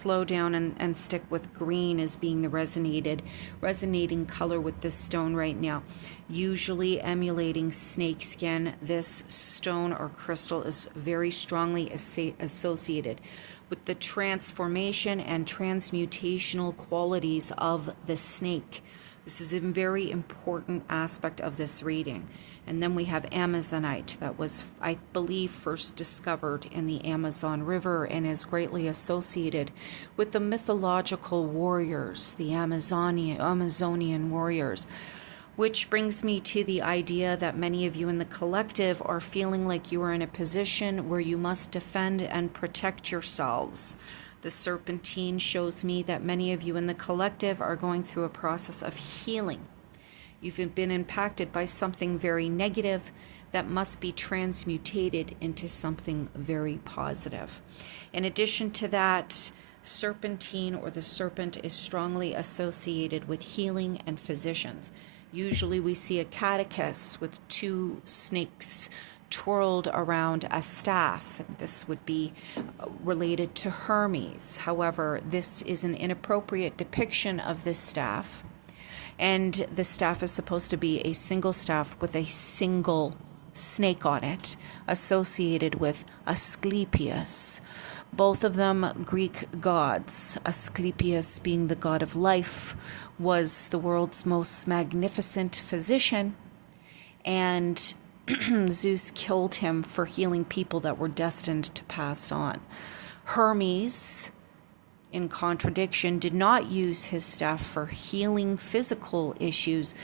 slow down and stick with green as being the resonating color with this stone right now. Usually emulating snake skin, this stone or crystal is very strongly associated with the transformation and transmutational qualities of the snake. This is a very important aspect of this reading. And then we have Amazonite that was, I believe, first discovered in the Amazon River and is greatly associated with the mythological warriors, the Amazonian warriors. Which brings me to the idea that many of you in the collective are feeling like you are in a position where you must defend and protect yourselves. The serpentine shows me that many of you in the collective are going through a process of healing. You've been impacted by something very negative that must be transmutated into something very positive. In addition to that, serpentine or the serpent is strongly associated with healing and physicians. Usually we see a caduceus with two snakes twirled around a staff, and this would be related to Hermes. However, this is an inappropriate depiction of this staff. And the staff is supposed to be a single staff with a single snake on it, associated with Asclepius. Both of them Greek gods. Asclepius, being the god of life, was the world's most magnificent physician, and Zeus killed him for healing people that were destined to pass on. Hermes, in contradiction, did not use his staff for healing physical issues,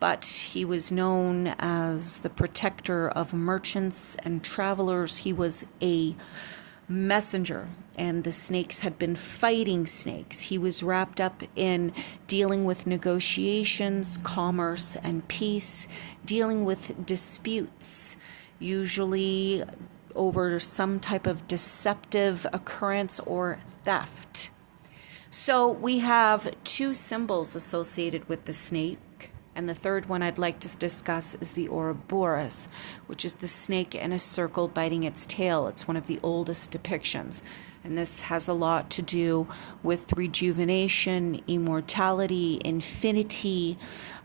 but he was known as the protector of merchants and travelers. He was a messenger, and the snakes had been fighting snakes. He was wrapped up in dealing with negotiations, commerce, and peace, dealing with disputes, usually over some type of deceptive occurrence or theft. So we have two symbols associated with the snake, and the third one I'd like to discuss is the Ouroboros, which is the snake in a circle biting its tail. It's one of the oldest depictions, and this has a lot to do with rejuvenation, immortality, infinity,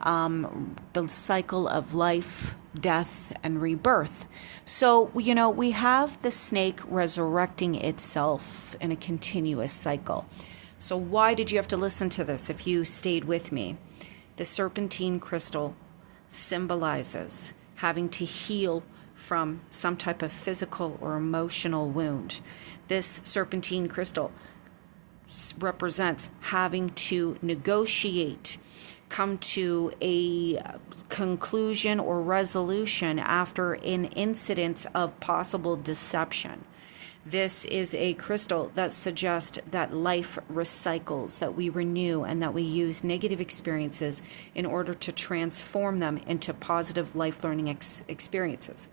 the cycle of life, death, and rebirth. So, we have the snake resurrecting itself in a continuous cycle. So why did you have to listen to this if you stayed with me? The serpentine crystal symbolizes having to heal from some type of physical or emotional wound. This serpentine crystal represents having to negotiate, come to a conclusion or resolution after an incident of possible deception. This is a crystal that suggests that life recycles, that we renew, and that we use negative experiences in order to transform them into positive life learning experiences.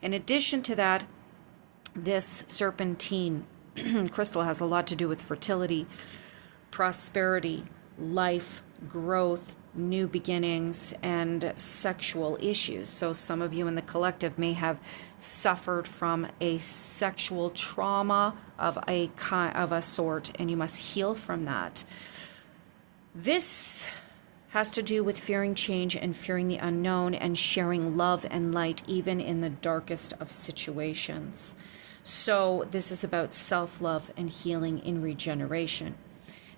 In addition to that, this serpentine crystal has a lot to do with fertility, prosperity, life, growth, new beginnings, and sexual issues. So some of you in the collective may have suffered from a sexual trauma of a sort, and you must heal from that. This has to do with fearing change and fearing the unknown and sharing love and light even in the darkest of situations. So this is about self-love and healing in regeneration.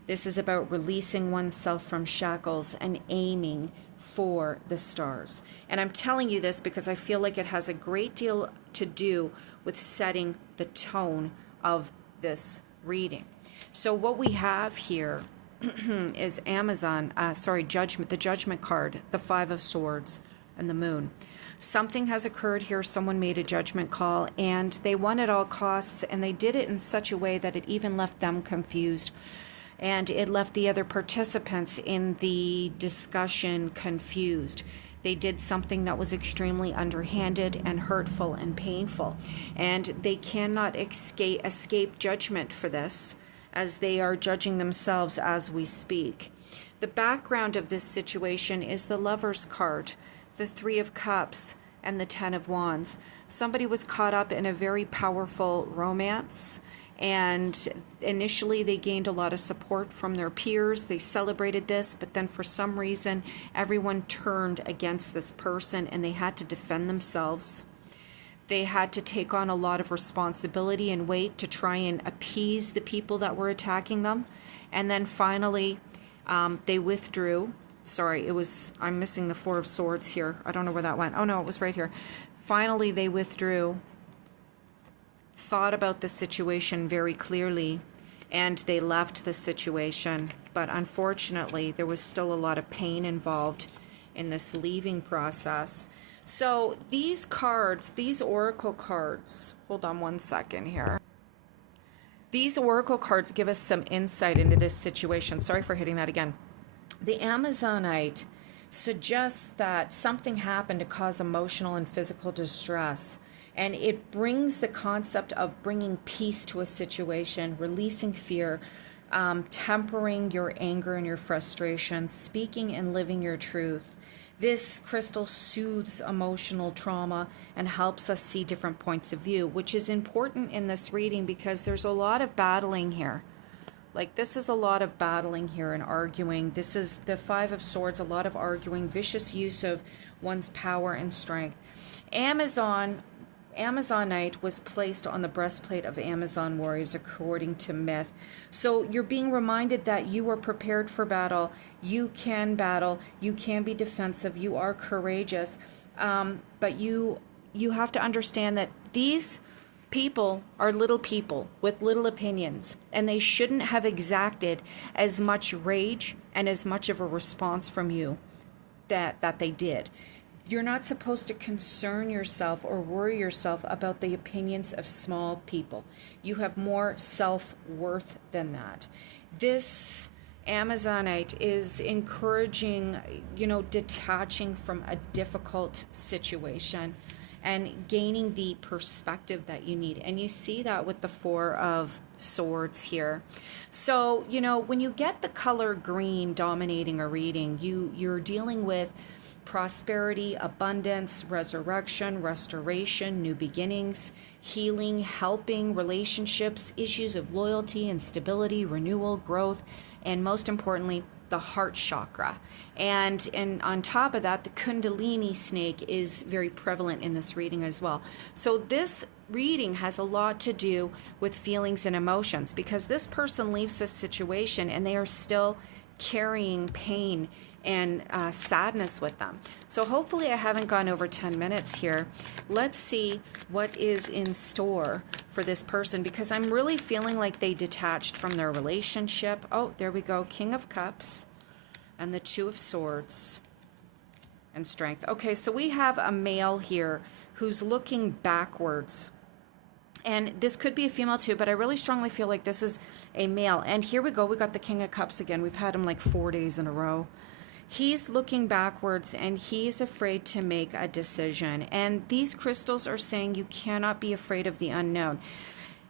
This is about releasing oneself from shackles and aiming for the stars. And I'm telling you this because I feel like it has a great deal to do with setting the tone of this reading. So what we have here is Judgment, the Judgment card, the Five of Swords, and the Moon. Something has occurred here. Someone made a judgment call, and they won at all costs, and they did it in such a way that it even left them confused. And it left the other participants in the discussion confused. They did something that was extremely underhanded and hurtful and painful. And they cannot escape judgment for this, as they are judging themselves as we speak. The background of this situation is the Lover's card, the Three of Cups, and the Ten of Wands. Somebody was caught up in a very powerful romance, And initially they gained a lot of support from their peers. They celebrated this, but then for some reason everyone turned against this person and they had to defend themselves. They had to take on a lot of responsibility and weight to try and appease the people that were attacking them. And then finally they withdrew. Sorry, I'm missing the Four of Swords here. I don't know where that went. Oh no, it was right here. Finally they withdrew, thought about the situation very clearly, and they left the situation. But unfortunately, there was still a lot of pain involved in this leaving process. So these cards, these oracle cards, hold on one second here. These oracle cards give us some insight into this situation. Sorry for hitting that again. The Amazonite suggests that something happened to cause emotional and physical distress. And it brings the concept of bringing peace to a situation, releasing fear, tempering your anger and your frustration, speaking and living your truth. This crystal soothes emotional trauma and helps us see different points of view, which is important in this reading because there's a lot of battling here. Like this is a lot of battling here and arguing. This is the Five of Swords, a lot of arguing, vicious use of one's power and strength. Amazonite was placed on the breastplate of Amazon warriors according to myth. So you're being reminded that you are prepared for battle. You can be defensive, you are courageous. But you have to understand that these people are little people with little opinions, and they shouldn't have exacted as much rage and as much of a response from you that they did. You're not supposed to concern yourself or worry yourself about the opinions of small people. You have more self-worth than that. This Amazonite is encouraging, detaching from a difficult situation and gaining the perspective that you need. And you see that with the Four of Swords here. So, when you get the color green dominating a reading, you're dealing with prosperity, abundance, resurrection, restoration, new beginnings, healing, helping, relationships, issues of loyalty and stability, renewal, growth, and most importantly, the heart chakra. And on top of that, the Kundalini snake is very prevalent in this reading as well. So this reading has a lot to do with feelings and emotions, because this person leaves this situation and they are still carrying pain and sadness with them. So hopefully I haven't gone over 10 minutes here. Let's see what is in store for this person, because I'm really feeling like they detached from their relationship. Oh, there we go. King of Cups and the Two of Swords and Strength. Okay, so we have a male here who's looking backwards. And this could be a female too, but I really strongly feel like this is a male. And here we go. We got the King of Cups again. We've had him like 4 days in a row. He's looking backwards and he's afraid to make a decision. And these crystals are saying you cannot be afraid of the unknown.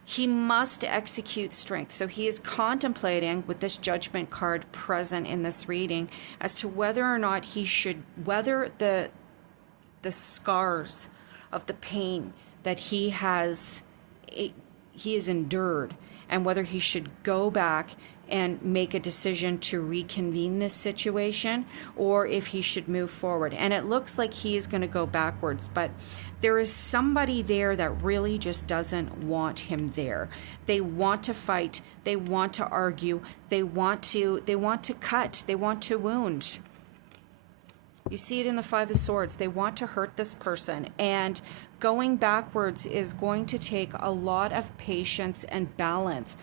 He must execute strength. So he is contemplating, with this Judgment card present in this reading, as to whether or not he should weather the scars of the pain that he has endured, and whether he should go back and make a decision to reconvene this situation, or if he should move forward. And it looks like he is going to go backwards, but there is somebody there that really just doesn't want him there. They want to fight, they want to argue, they want to cut, they want to wound. You see it in the Five of Swords. They want to hurt this person, and going backwards is going to take a lot of patience and balance.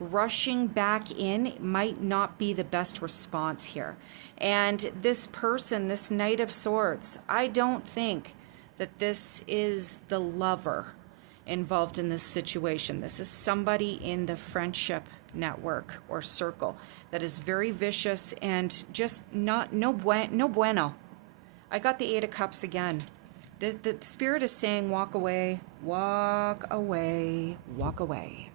Rushing back in might not be the best response here. And this person, this Knight of Swords, I don't think that this is the lover involved in this situation. This is somebody in the friendship network or circle that is very vicious and just no bueno. I got the Eight of Cups again. The Spirit is saying walk away, walk away, walk away.